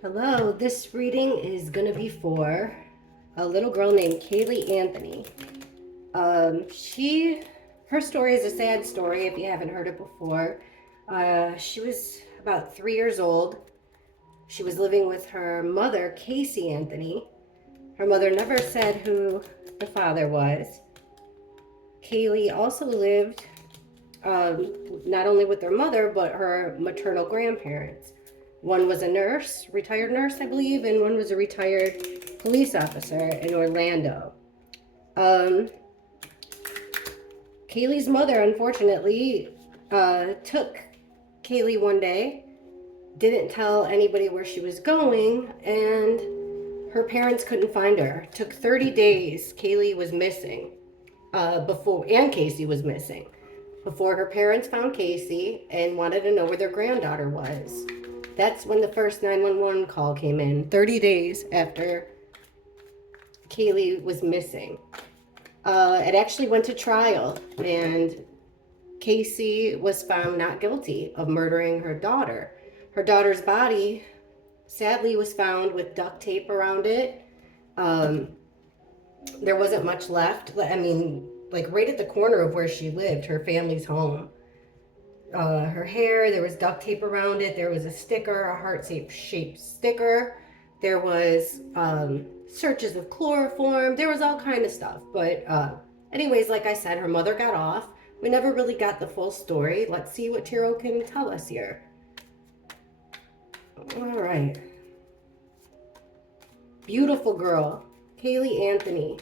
Hello, this reading is going to be for a little girl named Caylee Anthony. Her story is a sad story if you haven't heard it before. She was about 3 years old. She was living with her mother, Casey Anthony. Her mother never said who the father was. Caylee also lived not only with her mother, but her maternal grandparents. One was a nurse, retired nurse, I believe, and one was a retired police officer in Orlando. Um, Caylee's mother, unfortunately, took Caylee one day, didn't tell anybody where she was going, and her parents couldn't find her. It took 30 days. Caylee was missing and Casey was missing before her parents found Casey and wanted to know where their granddaughter was. That's when the first 911 call came in, 30 days after Caylee was missing. It actually went to trial, and Casey was found not guilty of murdering her daughter. Her daughter's body, sadly, was found with duct tape around it. There wasn't much left. I mean, like right at the corner of where she lived, her family's home. Her hair, there was duct tape around it. There was a sticker, a heart-shaped sticker. There was searches of chloroform. There was all kind of stuff. But anyways, like I said, her mother got off. We never really got the full story. Let's see what tarot can tell us here. All right. Beautiful girl, Caylee Anthony.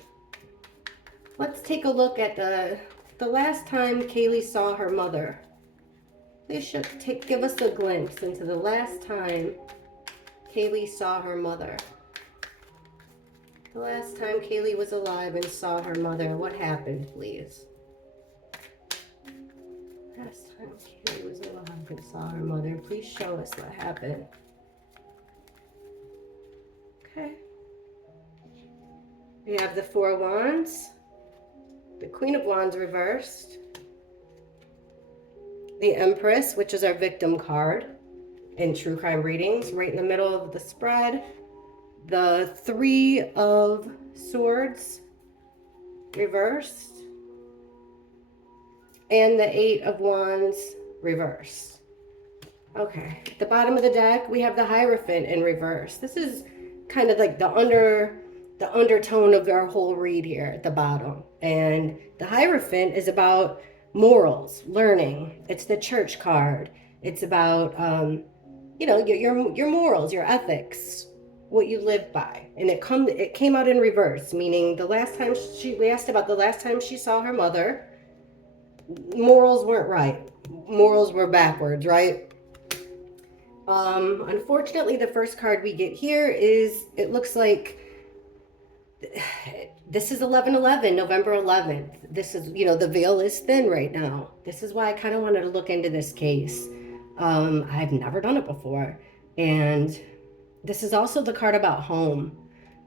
Let's take a look at the last time Caylee saw her mother. Please give us a glimpse into the last time Caylee saw her mother. The last time Caylee was alive and saw her mother, what happened, please? Last time Caylee was alive and saw her mother, please show us what happened. Okay. We have the Four of Wands, the Queen of Wands reversed, the Empress, which is our victim card in true crime readings, right in the middle of the spread, the Three of Swords reversed, and the Eight of Wands reversed. Okay, at the bottom of the deck, we have the Hierophant in reverse. This is kind of like the undertone of our whole read here at the bottom. And the Hierophant is about morals, learning. It's the church card. It's about, your morals, your ethics, what you live by. And it came out in reverse, meaning we asked about the last time she saw her mother. Morals weren't right. Morals were backwards, right? Unfortunately, the first card we get here it looks like this is 11/11, November 11th. This is, the veil is thin right now. This is why I kind of wanted to look into this case. I've never done it before. And this is also the card about home.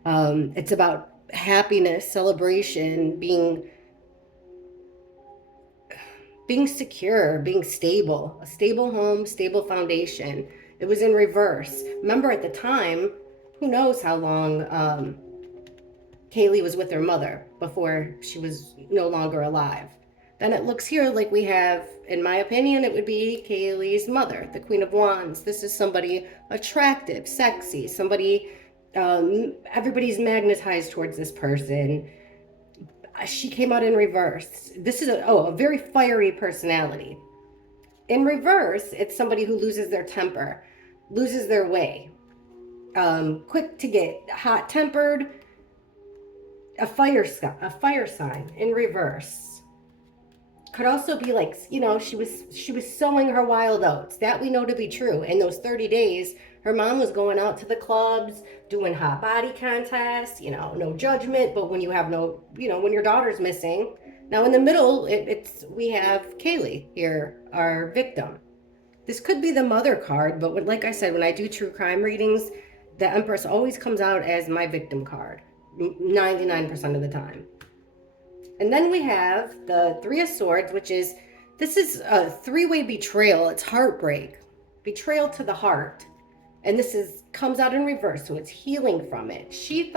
It's about happiness, celebration, being secure, being stable, a stable home, stable foundation. It was in reverse. Remember at the time, who knows how long Caylee was with her mother before she was no longer alive. Then it looks here like we have, in my opinion, it would be Caylee's mother, the Queen of Wands. This is somebody attractive, sexy, somebody, everybody's magnetized towards this person. She came out in reverse. This is a very fiery personality. In reverse, it's somebody who loses their temper, loses their way, quick to get hot-tempered, a fire sign in reverse. Could also be like, she was sowing her wild oats. That we know to be true. In those 30 days, her mom was going out to the clubs, doing hot body contests, no judgment. But when you have when your daughter's missing, now in the middle, we have Caylee here, our victim. This could be the mother card, but like I said, when I do true crime readings, the Empress always comes out as my victim card, 99% of the time. And then we have the Three of Swords, this is a three-way betrayal. It's heartbreak, betrayal to the heart. And comes out in reverse, so it's healing from it. Caylee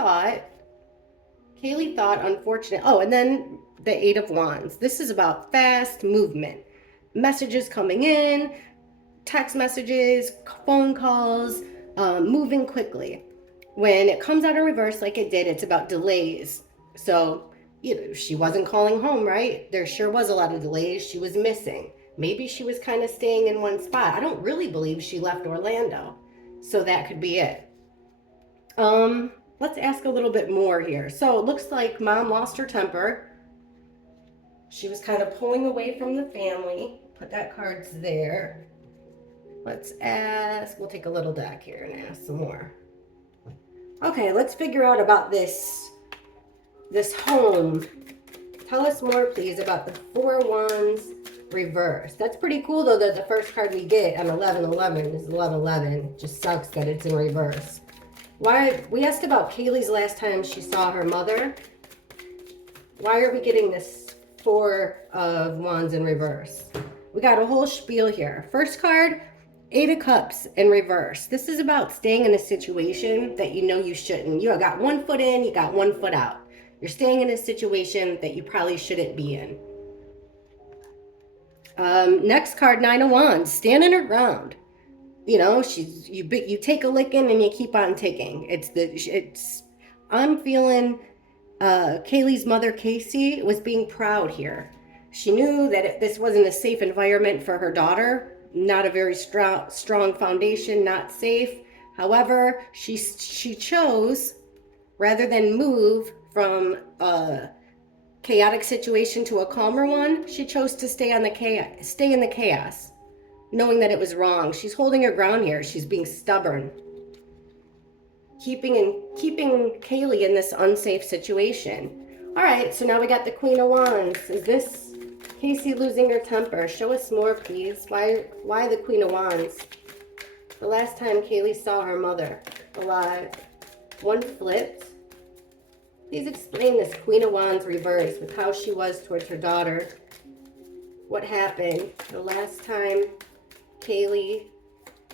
thought, unfortunate. Oh, and then the Eight of Wands. This is about fast movement. Messages coming in, text messages, phone calls, moving quickly. When it comes out in reverse like it did, it's about delays. So, she wasn't calling home, right? There sure was a lot of delays. She was missing. Maybe she was kind of staying in one spot. I don't really believe she left Orlando. So that could be it. Let's ask a little bit more here. So it looks like mom lost her temper. She was kind of pulling away from the family. Put that card's there. Let's ask, we'll take a little deck here and ask some more. Okay, let's figure out about this home. Tell us more, please, about the Four Wands reverse. That's pretty cool, though, that the first card we get on 1111 is 1111. Just sucks that it's in reverse. Why? We asked about Caylee's last time she saw her mother. Why are we getting this Four of Wands in reverse? We got a whole spiel here. First card, Eight of Cups in reverse. This is about staying in a situation that you know you shouldn't. You got one foot in, you got one foot out. You're staying in a situation that you probably shouldn't be in. Next card, Nine of Wands, standing her ground. You take a licking and you keep on taking. I'm feeling Caylee's mother, Casey, was being proud here. She knew that this wasn't a safe environment for her daughter, not a very strong foundation, not safe. However, she chose, rather than move from a chaotic situation to a calmer one, she chose to stay in the chaos, knowing that it was wrong. She's holding her ground here. She's being stubborn, keeping Caylee in this unsafe situation. All right, so now we got the Queen of Wands. Is this Casey losing her temper? Show us more, please. Why the Queen of Wands? The last time Caylee saw her mother alive, one flipped. Please explain this Queen of Wands reverse with how she was towards her daughter. What happened the last time Caylee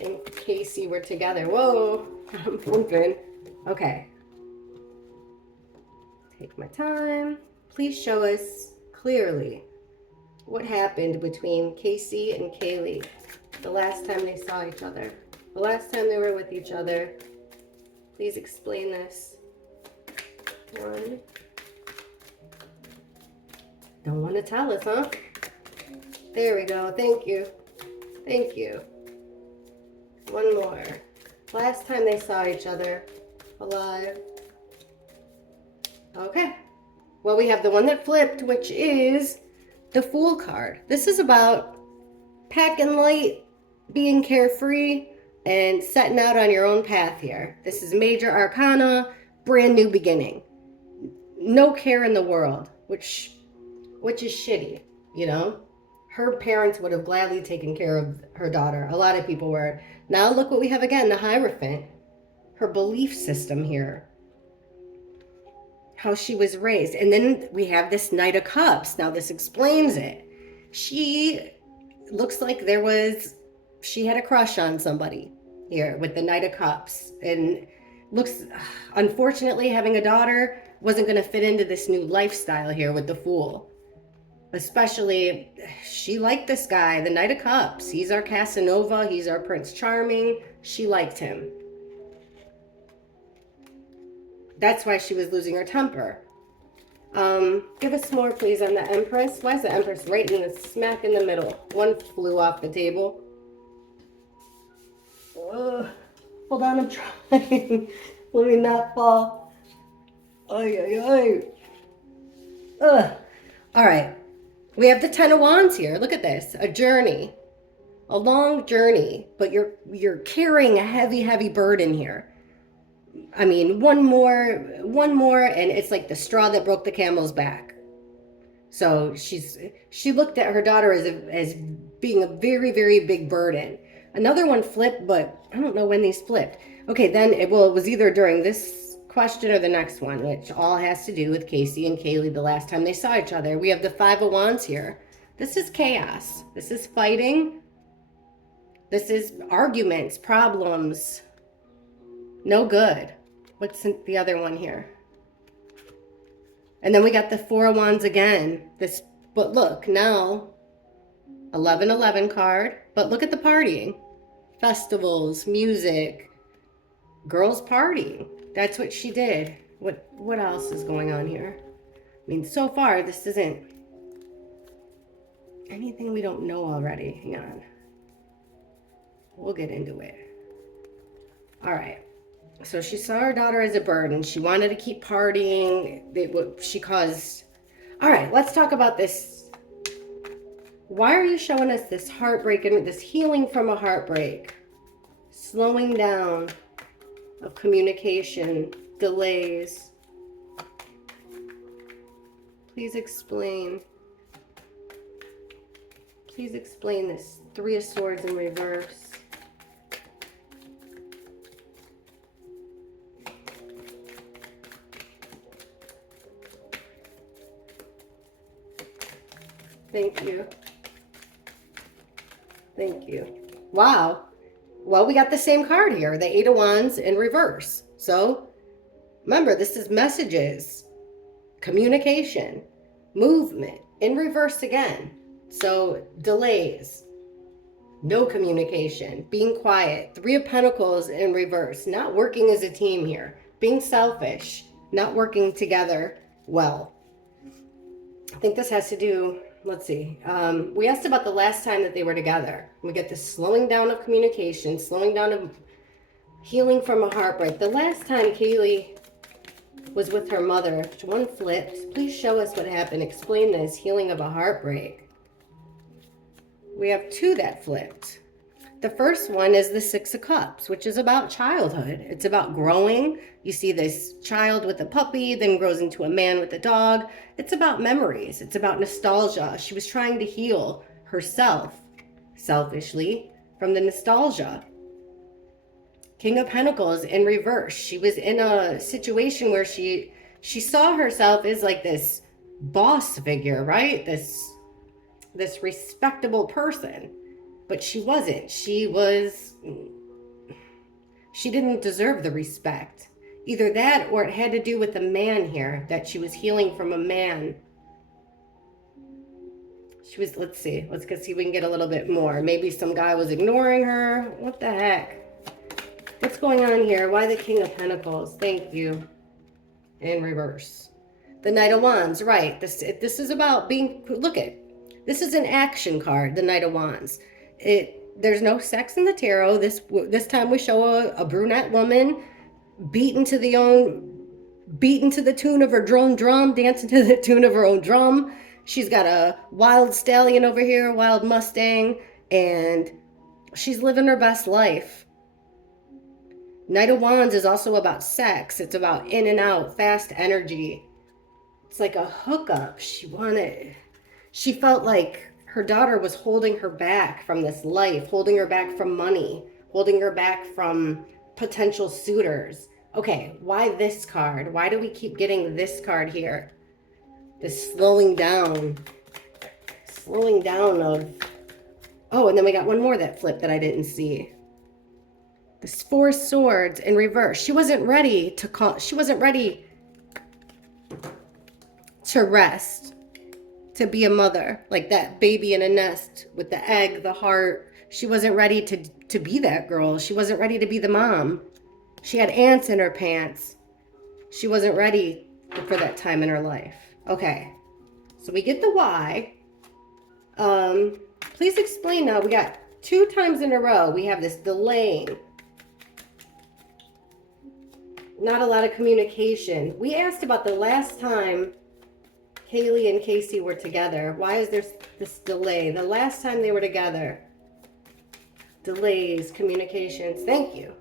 and Casey were together? Whoa, I'm flipping. Okay. Take my time. Please show us clearly what happened between Casey and Caylee the last time they saw each other. The last time they were with each other. Please explain this. One. Don't want to tell us, huh? There we go. Thank you. Thank you. One more. Last time they saw each other alive. Okay. Well, we have the one that flipped, which is the Fool card. This is about packing light, being carefree, and setting out on your own path here. This is major arcana, brand new beginning. No care in the world, which is shitty, Her parents would have gladly taken care of her daughter. A lot of people were. Now look what we have again, the Hierophant. Her belief system here. How she was raised. And then we have this Knight of Cups. Now this explains it. She looks like she had a crush on somebody here with the Knight of Cups. And unfortunately, having a daughter wasn't going to fit into this new lifestyle here with the Fool. Especially, she liked this guy, the Knight of Cups. He's our Casanova. He's our Prince Charming. She liked him. That's why she was losing her temper. Give us more, please, on the Empress. Why is the Empress right in the smack in the middle? One flew off the table. Hold on, I'm trying. Let me not fall. Ay, ay, ay. All right. We have the Ten of Wands here. Look at this. A journey. A long journey. But you're carrying a heavy, heavy burden here. I mean, one more, and it's like the straw that broke the camel's back. So she looked at her daughter as being a very, very big burden. Another one flipped, but I don't know when these flipped. Okay, then it was either during this question or the next one, which all has to do with Casey and Caylee the last time they saw each other. We have the Five of Wands here. This is chaos. This is fighting. This is arguments, problems, No good. What's the other one here? And then we got the Four of Wands again. But look, now 1111 card. But look at the partying. Festivals, music, girls partying. That's what she did. What else is going on here? I mean, so far, this isn't anything we don't know already. Hang on. We'll get into it. All right. So she saw her daughter as a burden. She wanted to keep partying. She caused... All right, let's talk about this. Why are you showing us this heartbreak and this healing from a heartbreak? Slowing down of communication, delays. Please explain. Please explain this. Three of Swords in reverse. Thank you. Thank you. Wow. Well, we got the same card here, the Eight of Wands in reverse. So remember, this is messages, communication, movement in reverse again. So delays, no communication, being quiet, Three of Pentacles in reverse, not working as a team here, being selfish, not working together well. I think this has to do, let's see, we asked about the last time that they were together. We get this slowing down of communication, slowing down of healing from a heartbreak. The last time Caylee was with her mother, one flipped. Please show us what happened. Explain this, healing of a heartbreak. We have two that flipped. The first one is the Six of Cups, which is about childhood. It's about growing. You see this child with a puppy, then grows into a man with a dog. It's about memories. It's about nostalgia. She was trying to heal herself, selfishly, from the nostalgia. King of Pentacles in reverse. She was in a situation where she saw herself as like this boss figure, right? This respectable person. But she wasn't. She didn't deserve the respect. Either that or it had to do with a man here, that she was healing from a man. She was, let's see if we can get a little bit more. Maybe some guy was ignoring her. What the heck? What's going on here? Why the King of Pentacles? Thank you. In reverse. The Knight of Wands, right. This is about being, look at, this is an action card, the Knight of Wands. There's no sex in the tarot. This time we show a brunette woman beaten to the tune of her drum, dancing to the tune of her own drum. She's got a wild stallion over here, a wild Mustang, and she's living her best life. Knight of Wands is also about sex. It's about in and out, fast energy. It's like a hookup. She felt like her daughter was holding her back from this life, holding her back from money, holding her back from potential suitors. Okay, why this card? Why do we keep getting this card here? This slowing down of... Oh, and then we got one more that flipped that I didn't see. This Four Swords in reverse. She wasn't ready to rest. To be a mother, like that baby in a nest with the egg, the heart. She wasn't ready to be that girl. She wasn't ready to be the mom. She had ants in her pants. She wasn't ready for that time in her life. Okay, so we get the why. Please explain now. We got 2 times in a row. We have this delaying. Not a lot of communication. We asked about the last time Caylee and Casey were together. Why is there this delay? The last time they were together. Delays, communications. Thank you.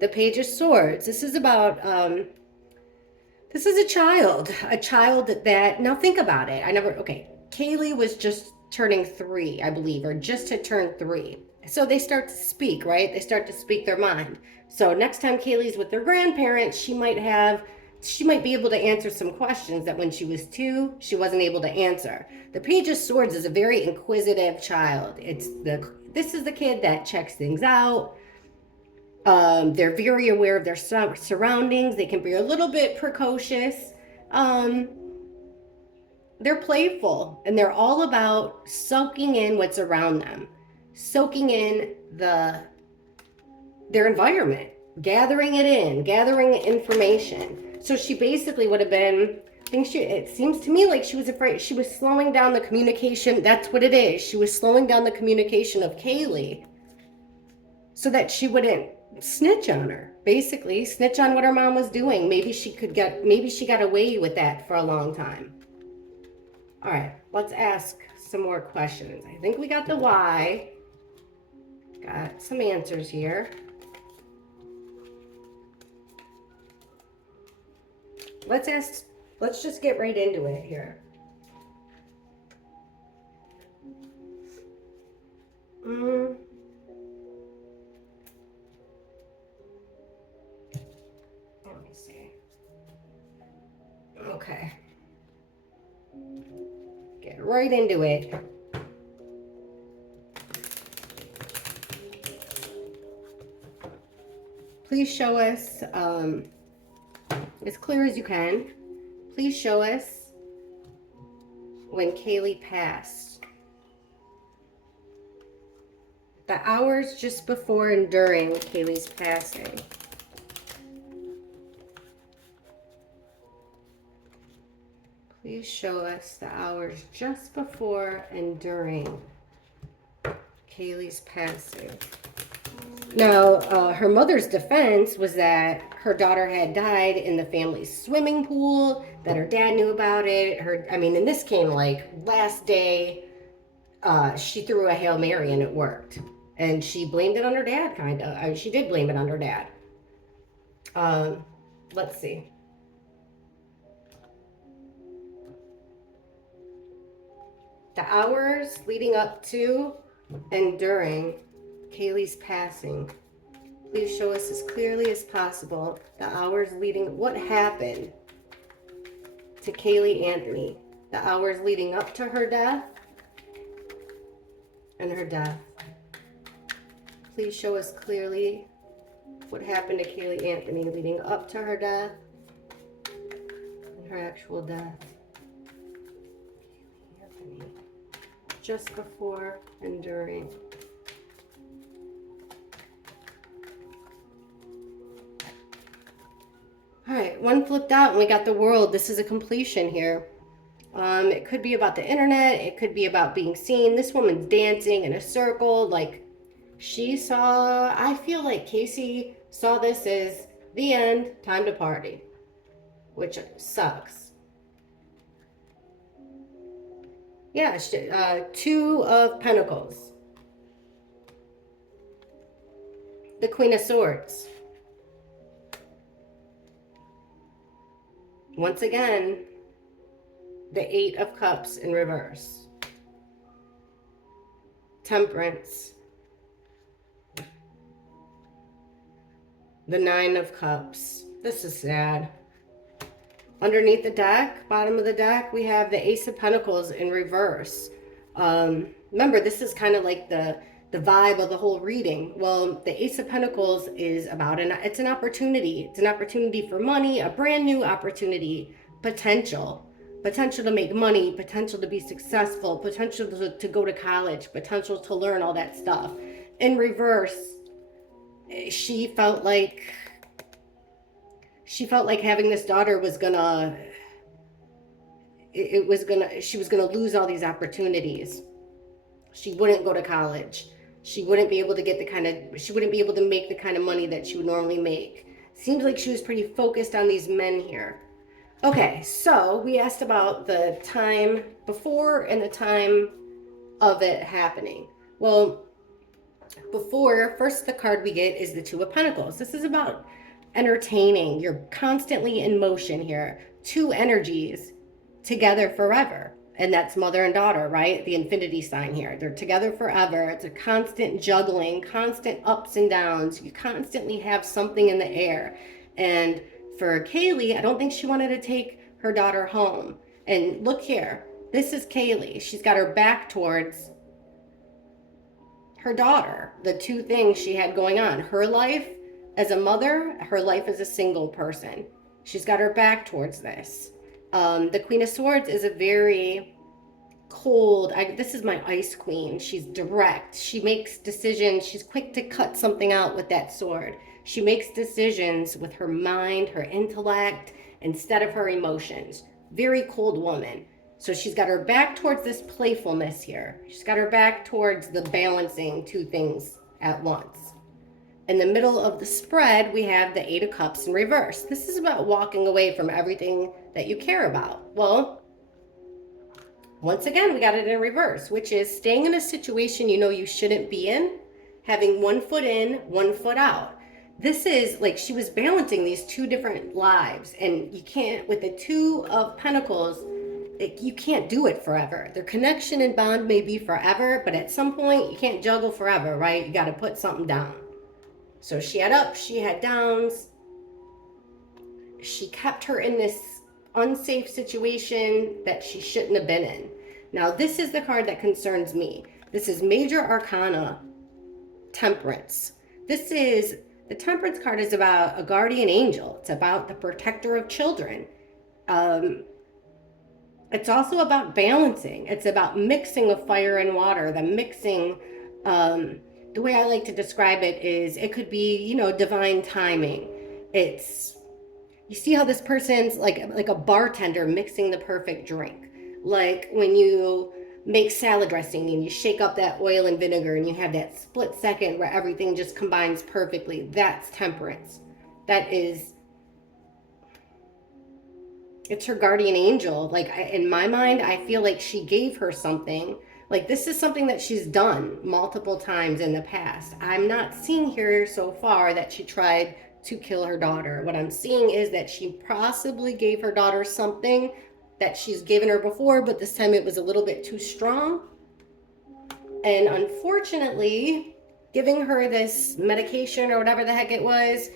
The Page of Swords. This is about, this is a child that, now think about it. Caylee was just turning 3, I believe, or just had turned 3. So they start to speak, right? They start to speak their mind. So next time Caylee's with their grandparents, she might be able to answer some questions that when she was 2, she wasn't able to answer. The Page of Swords is a very inquisitive child. This is the kid that checks things out. They're very aware of their surroundings. They can be a little bit precocious. Um, they're playful, and they're all about soaking in what's around them, soaking in their environment, gathering it in, gathering information. So she basically would have been, I think it seems to me like she was afraid. She was slowing down the communication. That's what it is. She was slowing down the communication of Caylee so that she wouldn't snitch on her. Basically, snitch on what her mom was doing. Maybe she got away with that for a long time. All right, let's ask some more questions. I think we got the why. Got some answers here. Let's just get right into it here. Let me see. Okay. Get right into it. Please show us, as clear as you can, please show us when Caylee passed. The hours just before and during Caylee's passing. Please show us the hours just before and during Caylee's passing. Now, her mother's defense was that her daughter had died in the family's swimming pool, that her dad knew about it. And this came like last day. She threw a Hail Mary and it worked. And she blamed it on her dad, kind of. She did blame it on her dad. Let's see. The hours leading up to and during Caylee's passing. Please show us as clearly as possible the hours leading, what happened to Caylee Anthony, the hours leading up to her death and her death. Please show us clearly what happened to Caylee Anthony leading up to her death and her actual death. Caylee Anthony, just before and during. All right, one flipped out and we got the world. This is a completion here. It could be about the internet. It could be about being seen. This woman's dancing in a circle. Like I feel like Casey saw this as the end, time to party, which sucks. Yeah, Two of Pentacles. The Queen of Swords. Once again, the Eight of Cups in reverse. Temperance. The Nine of Cups. This is sad. Underneath the deck, bottom of the deck, we have the Ace of Pentacles in reverse. Remember, this is kind of like the vibe of the whole reading. Well, the Ace of Pentacles is about it's an opportunity. It's an opportunity for money, a brand new opportunity, potential to make money, potential to be successful, potential to go to college, potential to learn all that stuff. In reverse, she felt like having this daughter was she was gonna lose all these opportunities. She wouldn't go to college. She wouldn't be able to she wouldn't be able to make the kind of money that she would normally make. Seems like she was pretty focused on these men here. Okay, so we asked about the time before and the time of it happening. Well, before, first the card we get is the Two of Pentacles. This is about entertaining. You're constantly in motion here. Two energies together forever. And that's mother and daughter, right? The infinity sign here. They're together forever. It's a constant juggling, constant ups and downs. You constantly have something in the air. And for Caylee, I don't think she wanted to take her daughter home. And look here. This is Caylee. She's got her back towards her daughter. The two things she had going on. Her life As a mother, her life as a single person. She's got her back towards this. The Queen of Swords is a very cold. This is my ice queen. She's direct. She makes decisions. She's quick to cut something out with that sword. She makes decisions with her mind, her intellect, instead of her emotions. Very cold woman. So she's got her back towards this playfulness here. She's got her back towards the balancing two things at once. In the middle of the spread, we have the Eight of Cups in reverse. This is about walking away from everything that you care about. Well, once again, we got it in reverse, which is staying in a situation you know you shouldn't be in, having one foot in, one foot out. This is like she was balancing these two different lives, and you can't, with the Two of Pentacles, you can't do it forever. Their connection and bond may be forever, but at some point you can't juggle forever, right? You got to put something down. So she had ups, she had downs. She kept her in this unsafe situation that she shouldn't have been in. Now, this is the card that concerns me. This is Major Arcana, Temperance. The Temperance card is about a guardian angel. It's about the protector of children. It's also about balancing. It's about mixing of fire and water, the mixing. The way I like to describe it is it could be, divine timing. You see how this person's like a bartender mixing the perfect drink. Like when you make salad dressing and you shake up that oil and vinegar and you have that split second where everything just combines perfectly. That's temperance. It's her guardian angel. Like in my mind, I feel like she gave her something. Like this is something that she's done multiple times in the past. I'm not seeing here so far that she tried to kill her daughter. What I'm seeing is that she possibly gave her daughter something that she's given her before, but this time it was a little bit too strong. And unfortunately, giving her this medication or whatever the heck it was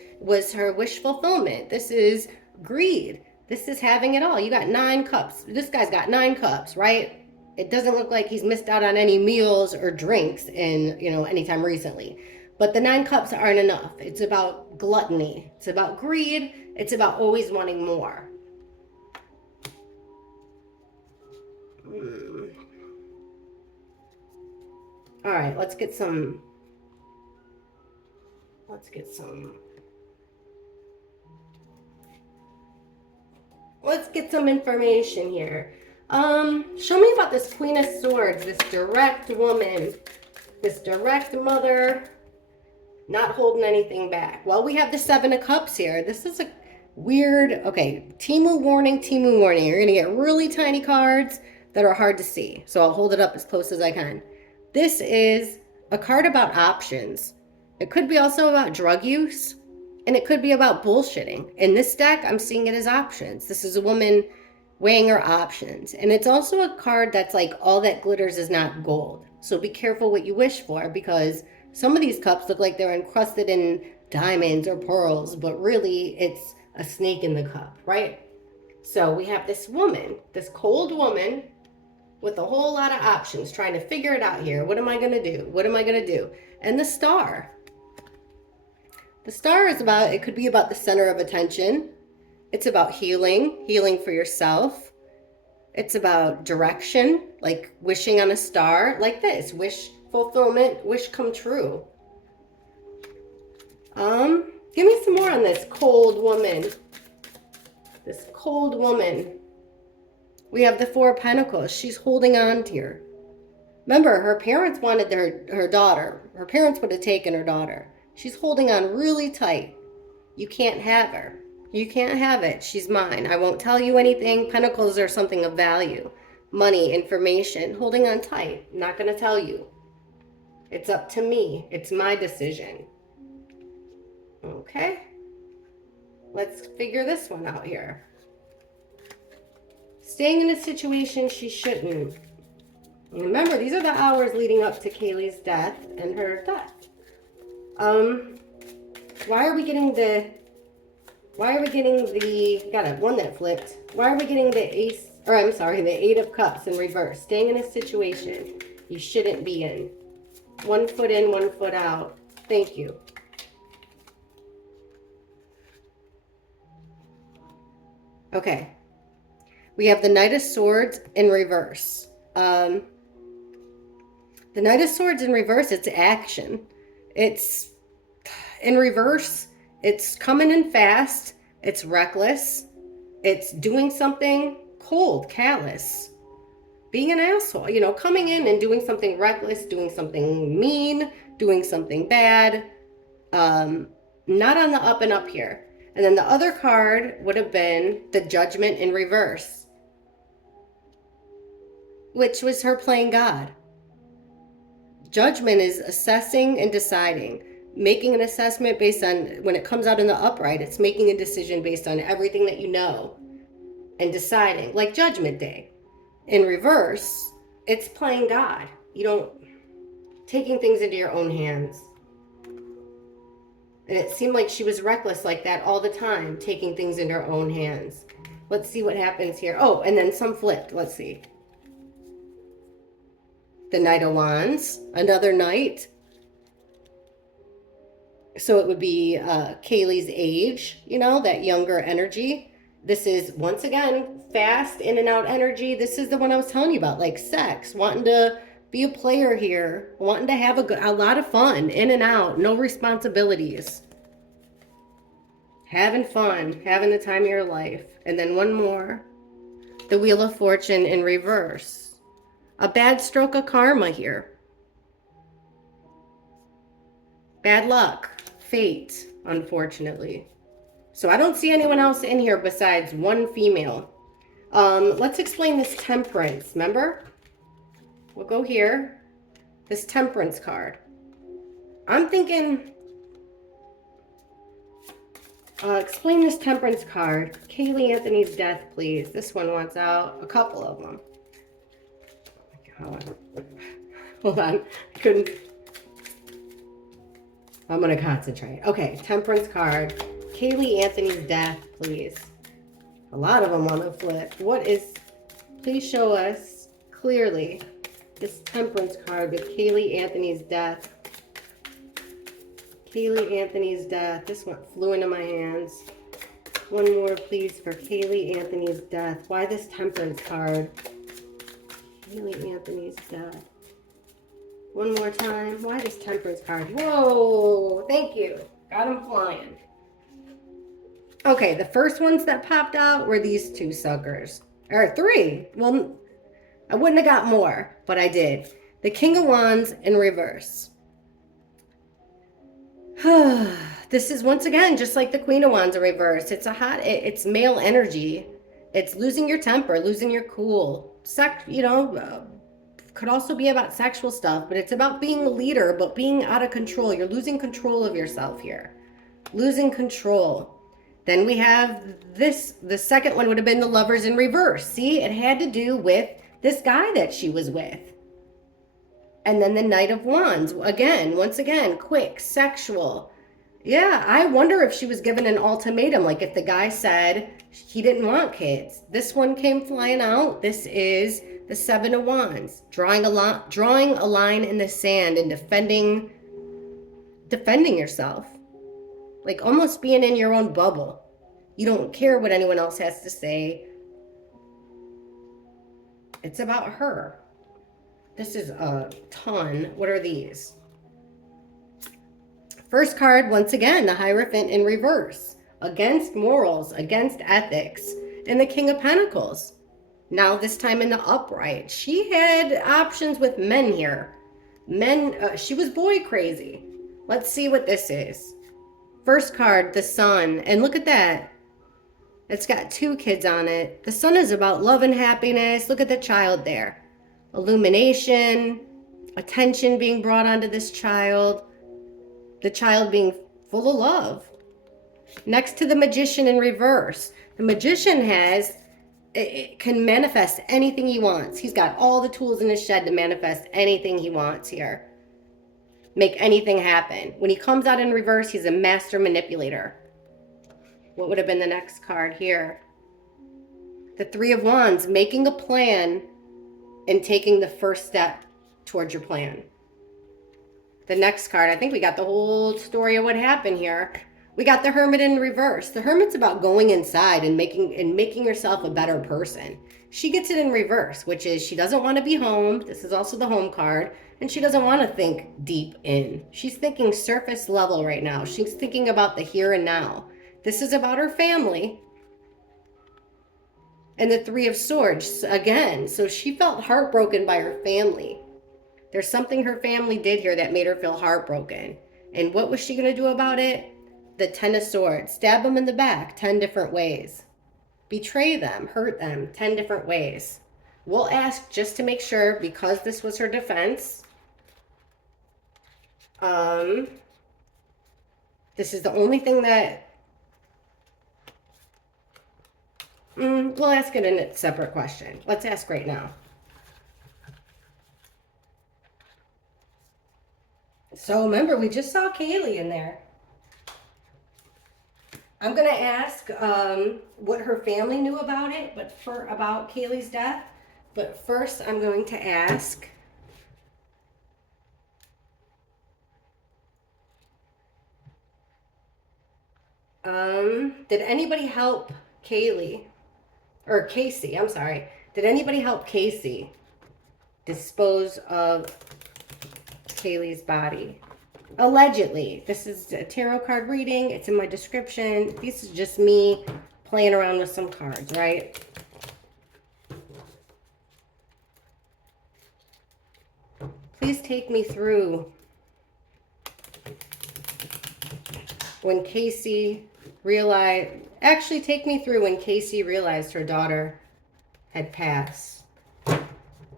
her wish fulfillment. This is greed. This is having it all. You got 9 cups. This guy's got 9 cups, right? It doesn't look like he's missed out on any meals or drinks in, anytime recently. But the 9 cups aren't enough. It's about gluttony. It's about greed. It's about always wanting more. All right, let's get some information here. Show me about this Queen of Swords, this direct woman, this direct mother, not holding anything back. Well, we have the 7 of Cups here. This is a weird, okay, Timu warning. You're going to get really tiny cards that are hard to see. So I'll hold it up as close as I can. This is a card about options. It could be also about drug use, and it could be about bullshitting. In this deck, I'm seeing it as options. This is a woman weighing her options. And it's also a card that's like, all that glitters is not gold. So be careful what you wish for, because some of these cups look like they're encrusted in diamonds or pearls, but really it's a snake in the cup, right? So we have this woman, this cold woman with a whole lot of options, trying to figure it out here. What am I going to do? What am I going to do? And the star. The star is about, it could be about the center of attention. It's about healing for yourself. It's about direction, like wishing on a star, like this, wish fulfillment, wish come true. Give me some more on this cold woman. This cold woman. We have the 4 of Pentacles. She's holding on to her. Remember, her parents wanted her daughter. Her parents would have taken her daughter. She's holding on really tight. You can't have her. You can't have it. She's mine. I won't tell you anything. Pentacles are something of value. Money, information. Holding on tight. Not going to tell you. It's up to me. It's my decision. Okay. Let's figure this one out here. Staying in a situation she shouldn't. And remember, these are the hours leading up to Caylee's death and her death. Why are we getting the got it, one that flipped. Why are we getting the the 8 of Cups in reverse? Staying in a situation you shouldn't be in. 1 foot in, 1 foot out. Thank you. Okay. We have the Knight of Swords in reverse. The Knight of Swords in reverse, it's action. It's in reverse, it's coming in fast, it's reckless, it's doing something cold, callous, being an asshole, coming in and doing something reckless, doing something mean, doing something bad, not on the up and up here. And then the other card would have been the Judgment in reverse, which was her playing God. Judgment is assessing and deciding, making an assessment based on, when it comes out in the upright, it's making a decision based on everything that you know and deciding, like Judgment Day. In reverse, it's playing God. You don't, taking things into your own hands. And it seemed like she was reckless like that all the time, taking things into her own hands. Let's see what happens here. Oh, and then some flipped. Let's see. The Knight of Wands, another knight. So it would be Caylee's age, that younger energy. This is, once again, fast in and out energy. This is the one I was telling you about, like sex, wanting to be a player here, wanting to have a lot of fun, in and out, no responsibilities. Having fun, having the time of your life. And then one more, the Wheel of Fortune in reverse. A bad stroke of karma here. Bad luck, fate, unfortunately. So I don't see anyone else in here besides one female. Let's explain this Temperance, remember? We'll go here. This Temperance card. I'm thinking, explain this Temperance card. Caylee Anthony's death, please. This one wants out. A couple of them. Hold on. I couldn't. I'm going to concentrate. Okay, Temperance card. Caylee Anthony's death, please. A lot of them want to flip. Please show us clearly this Temperance card with Caylee Anthony's death. Caylee Anthony's death. This one flew into my hands. One more, please, for Caylee Anthony's death. Why this Temperance card? Caylee Anthony's death. One more time. Why this Temperance card? Whoa! Thank you. Got him flying. Okay, the first ones that popped out were these two suckers. Or three. Well, I wouldn't have got more, but I did. The King of Wands in reverse. This is, once again, just like the Queen of Wands in reverse. It's male energy. It's losing your temper, losing your cool. Could also be about sexual stuff, but it's about being a leader, but being out of control. You're losing control of yourself here. Losing control. Then we have this, the second one would have been the Lovers in reverse. See, it had to do with this guy that she was with. And then the Knight of Wands, once again, quick, sexual. Yeah, I wonder if she was given an ultimatum, like if the guy said he didn't want kids. This one came flying out. This is the Seven of Wands, drawing a line in the sand and defending yourself. Like almost being in your own bubble. You don't care what anyone else has to say. It's about her. This is a ton. What are these? First card, once again, the Hierophant in reverse. Against morals, against ethics. And the King of Pentacles. Now this time in the upright. She had options with men here. She was boy crazy. Let's see what this is. First card, the Sun. And look at that. It's got two kids on it. The Sun is about love and happiness. Look at the child there. Illumination, attention being brought onto this child. The child being full of love. Next to the Magician in reverse. The Magician it can manifest anything he wants. He's got all the tools in his shed to manifest anything he wants here. Make anything happen. When he comes out in reverse, he's a master manipulator. What would have been the next card here? The Three of Wands, making a plan and taking the first step towards your plan. The next card, I think we got the whole story of what happened here. We got the Hermit in reverse. The Hermit's about going inside and making herself a better person. She gets it in reverse, which is she doesn't want to be home. This is also the home card. And she doesn't want to think deep in. She's thinking surface level right now. She's thinking about the here and now. This is about her family. And the Three of Swords again. So she felt heartbroken by her family. There's something her family did here that made her feel heartbroken. And what was she going to do about it? The Ten of Swords. Stab them in the back 10 different ways. Betray them, hurt them 10 different ways. We'll ask just to make sure, because this was her defense. This is the only thing that... we'll ask it in a separate question. Let's ask right now. So remember, we just saw Caylee in there. I'm going to ask what her family knew about it, about Caylee's death. But first, I'm going to ask... did anybody help Caylee? Or Casey, I'm sorry. Did anybody help Casey dispose of Caylee's body? Allegedly. This is a tarot card reading. It's in my description. This is just me playing around with some cards, right? Please take me through when Casey realized... Actually, take me through when Casey realized her daughter had passed.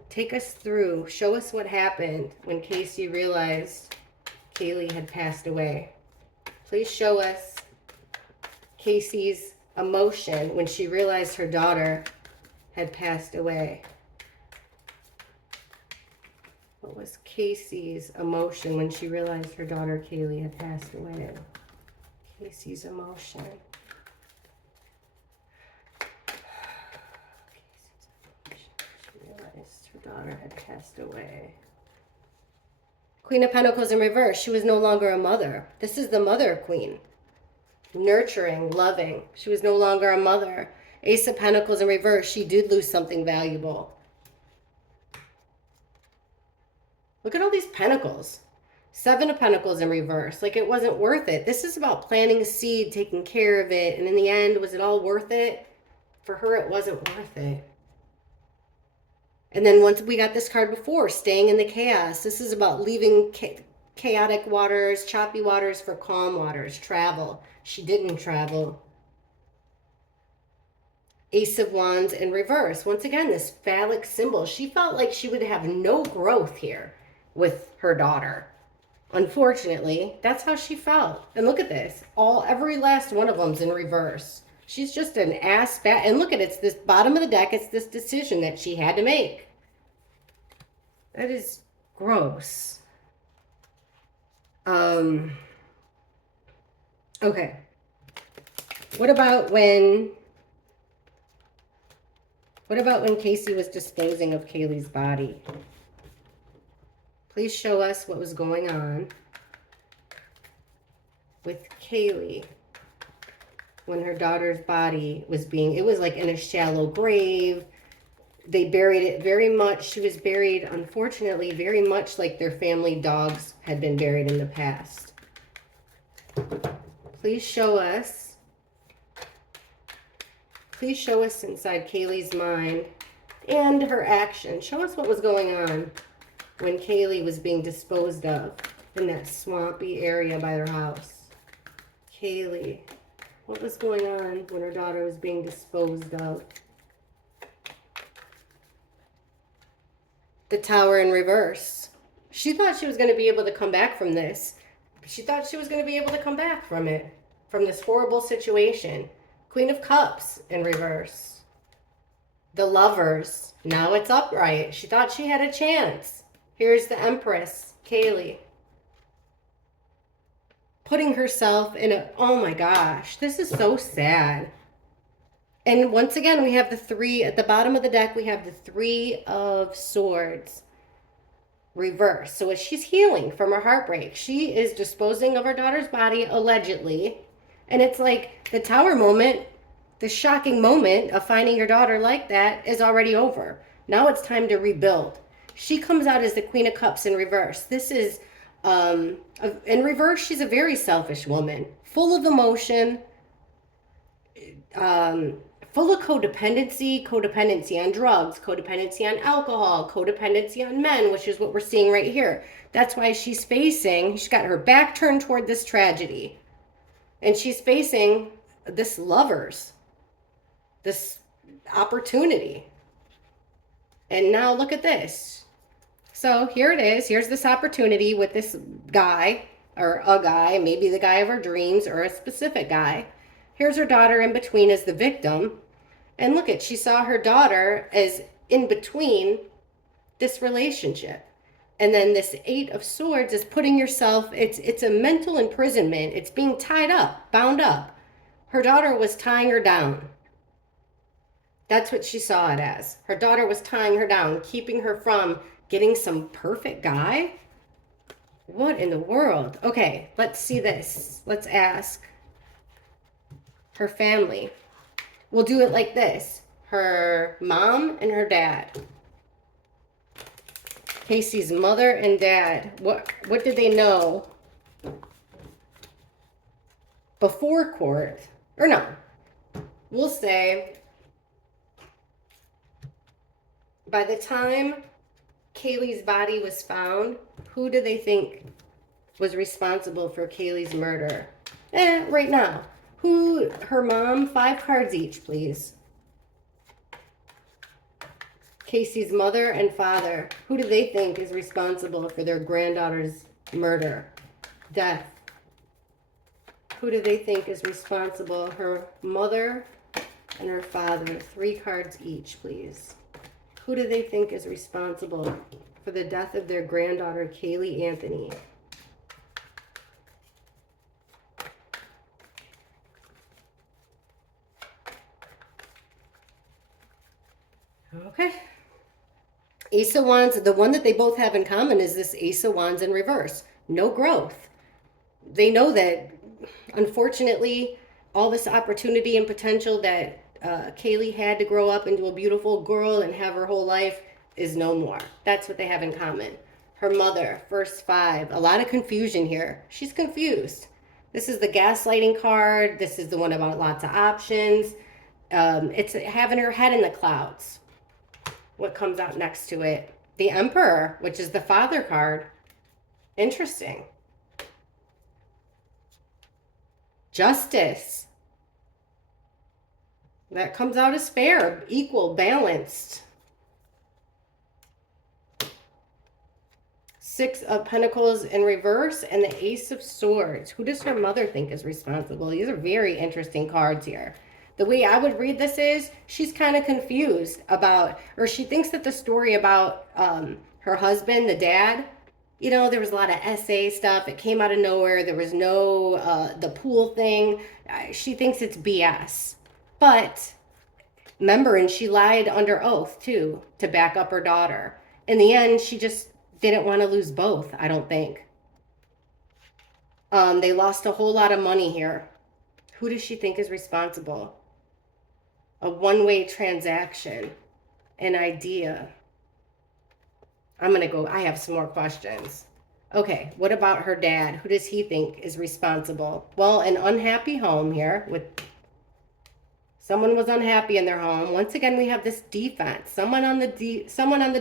Take us through. Show us what happened when Casey realized Caylee had passed away. Please show us Casey's emotion when she realized her daughter had passed away. What was Casey's emotion when she realized her daughter Caylee had passed away? Casey's emotion. She realized her daughter had passed away. Queen of Pentacles in reverse. She was no longer a mother. This is the mother queen. Nurturing, loving. She was no longer a mother. Ace of Pentacles in reverse. She did lose something valuable. Look at all these pentacles. Seven of Pentacles in reverse. Like it wasn't worth it. This is about planting a seed, taking care of it. And in the end, was it all worth it? For her, it wasn't worth it. And then once we got this card before, staying in the chaos. This is about leaving chaotic waters, choppy waters for calm waters. Travel. She didn't travel. Ace of Wands in reverse. Once again, this phallic symbol. She felt like she would have no growth here with her daughter. Unfortunately, that's how she felt. And look at this. Every last one of them's in reverse. She's just an ass bat. And look at it. It's this bottom of the deck. It's this decision that she had to make. That is gross. Okay. What about when Casey was disposing of Caylee's body? Please show us what was going on with Caylee when her daughter's body was it was like in a shallow grave. They buried it very much. She was buried, unfortunately, very much like their family dogs had been buried in the past. Please show us. Please show us inside Caylee's mind and her action. Show us what was going on when Caylee was being disposed of in that swampy area by her house. Caylee, what was going on when her daughter was being disposed of? The Tower in reverse. She thought she was going to be able to come back from this. She thought she was going to be able to come back from it, from this horrible situation. Queen of Cups in reverse. The Lovers. Now it's upright. She thought she had a chance. Here's the Empress, Caylee. Putting herself in oh my gosh, this is so sad. And once again, we have the three, at the bottom of the deck, we have the Three of Swords reverse. So as she's healing from her heartbreak, she is disposing of her daughter's body, allegedly. And it's like the tower moment, the shocking moment of finding your daughter like that is already over. Now it's time to rebuild. She comes out as the Queen of Cups in reverse. This is, in reverse, she's a very selfish woman, full of emotion, um, full of codependency on drugs, codependency on alcohol, codependency on men, which is what we're seeing right here. That's why she's got her back turned toward this tragedy. And she's facing this this opportunity. And now look at this. So here it is. Here's this opportunity with this guy, or a guy, maybe the guy of her dreams, or a specific guy. Here's her daughter in between as the victim. And look at, she saw her daughter as in between this relationship. And then this Eight of Swords is putting yourself, it's a mental imprisonment. It's being tied up, bound up. Her daughter was tying her down. That's what she saw it as. Her daughter was tying her down, keeping her from getting some perfect guy. What in the world? Okay, let's see this. Let's ask her family. We'll do it like this. Her mom and her dad. Casey's mother and dad. What did they know before court? Or no. We'll say by the time Caylee's body was found, who do they think was responsible for Caylee's murder? Right now. Who, her mom, 5 cards each, please. Casey's mother and father. Who do they think is responsible for their granddaughter's murder, death? Who do they think is responsible? Her mother and her father. 3 cards each, please. Who do they think is responsible for the death of their granddaughter, Caylee Anthony? Okay. Ace of Wands, the one that they both have in common is this Ace of Wands in reverse. No growth. They know that, unfortunately, all this opportunity and potential that Caylee had to grow up into a beautiful girl and have her whole life is no more. That's what they have in common. Her mother, first 5. A lot of confusion here. She's confused. This is the gaslighting card. This is the one about lots of options. It's having her head in the clouds. What comes out next to it? The Emperor, which is the father card. Interesting. Justice. That comes out as fair, equal, balanced. 6 of Pentacles in reverse and the Ace of Swords. Who does her mother think is responsible? These are very interesting cards here. The way I would read this is she's kind of confused about, or she thinks that the story about her husband, the dad, you know, there was a lot of essay stuff. It came out of nowhere. There was no, the pool thing. She thinks it's BS. But remember, and she lied under oath too to back up her daughter. In the end, she just didn't want to lose both, I don't think. They lost a whole lot of money here. Who does she think is responsible? A one-way transaction, an idea. I'm going to go, I have some more questions. Okay, what about her dad? Who does he think is responsible? Well, an unhappy home here with someone was unhappy in their home. Once again, we have this defense. Someone on the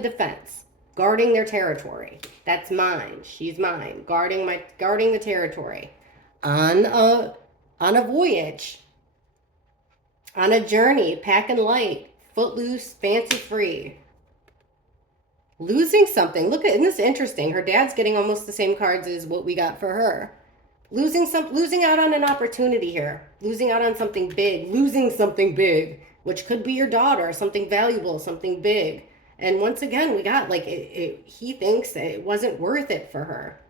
defense, guarding their territory. That's mine. She's mine. Guarding the territory. On a voyage. On a journey, packing light, footloose, fancy-free. Losing something. Look at, isn't this interesting? Her dad's getting almost the same cards as what we got for her. Losing out on an opportunity here. Losing out on something big. Losing something big, which could be your daughter, something valuable, something big. And once again, we got like, he thinks that it wasn't worth it for her.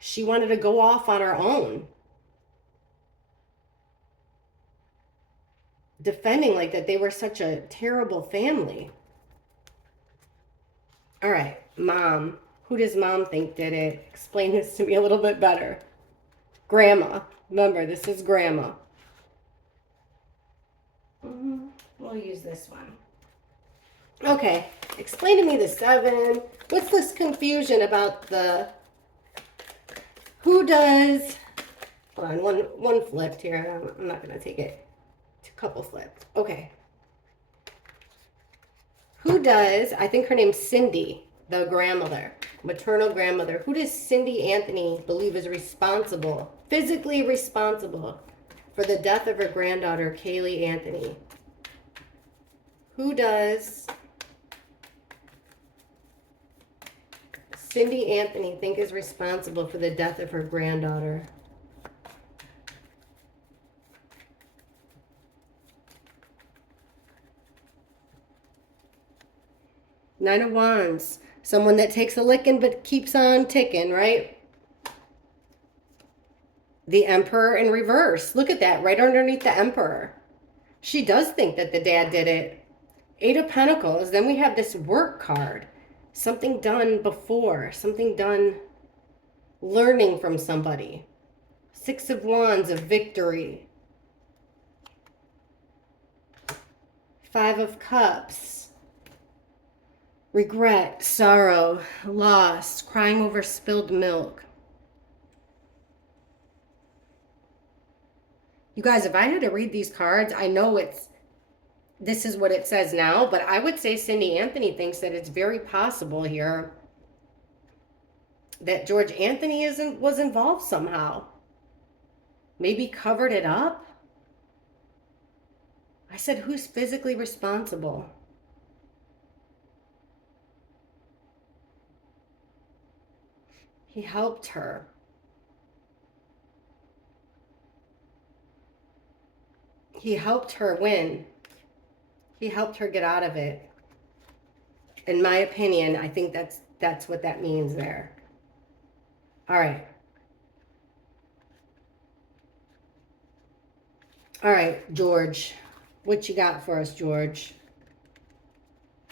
She wanted to go off on her own. Defending like that they were such a terrible family. All right, mom. Who does mom think did it? Explain this to me a little bit better. Grandma. Remember, this is grandma. We'll use this one. Okay, explain to me the 7. What's this confusion about the who does? Hold on, one flipped here. I'm not gonna take it. It's a couple flipped. Okay. Who does? I think her name's Cindy, the grandmother, maternal grandmother. Who does Cindy Anthony believe is responsible, physically responsible, for the death of her granddaughter, Caylee Anthony? Who does Cindy Anthony think is responsible for the death of her granddaughter? Nine of Wands. Someone that takes a licking but keeps on ticking, right? The Emperor in reverse. Look at that, right underneath the Emperor. She does think that the dad did it. 8 of Pentacles. Then we have this work card. Something done before. Something done learning from somebody. 6 of Wands of victory. 5 of Cups. Regret, sorrow, loss, crying over spilled milk. You guys, if I had to read these cards, I know this is what it says now, but I would say Cindy Anthony thinks that it's very possible here that George Anthony was involved somehow. Maybe covered it up. I said, who's physically responsible? He helped her. He helped her win. He helped her get out of it. In my opinion, I think that's what that means there. All right. All right, George. What you got for us, George?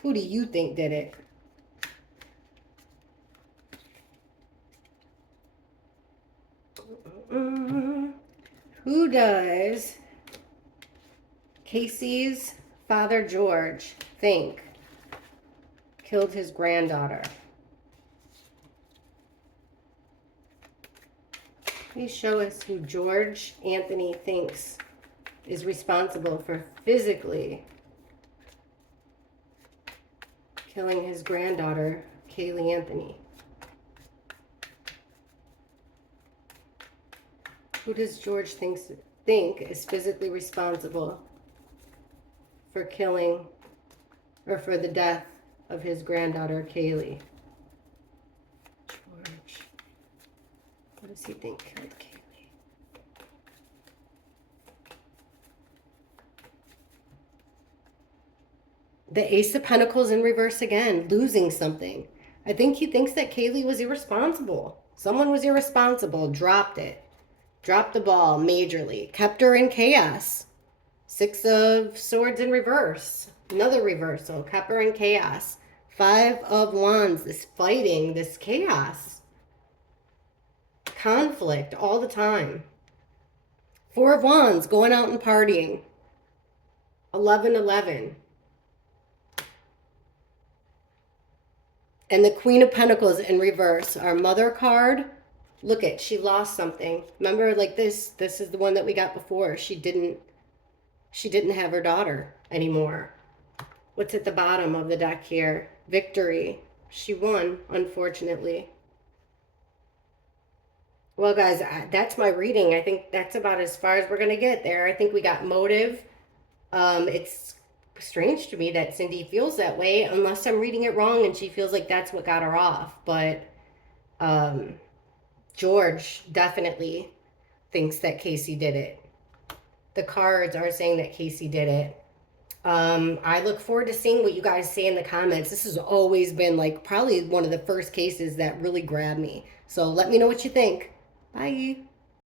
Who do you think did it? Who does Casey's father, George, think killed his granddaughter? Please show us who George Anthony thinks is responsible for physically killing his granddaughter, Caylee Anthony. Who does George think is physically responsible for killing or for the death of his granddaughter, Caylee? George. What does he think killed Caylee? The Ace of Pentacles in reverse again, losing something. I think he thinks that Caylee was irresponsible. Someone was irresponsible, dropped it. Dropped the ball majorly. Kept her in chaos. 6 of Swords in reverse. Another reversal. Kept her in chaos. 5 of Wands. This fighting. This chaos. Conflict all the time. 4 of Wands. Going out and partying. 11-11. And the Queen of Pentacles in reverse. Our Mother card. Look at, she lost something. Remember, like this is the one that we got before. She didn't have her daughter anymore. What's at the bottom of the deck here? Victory. She won, unfortunately. Well, guys, that's my reading. I think that's about as far as we're going to get there. I think we got motive. It's strange to me that Cindy feels that way, unless I'm reading it wrong and she feels like that's what got her off. But, George definitely thinks that Casey did it. The cards are saying that Casey did it. I look forward to seeing what you guys say in the comments. This has always been like probably one of the first cases that really grabbed me. So let me know what you think. Bye.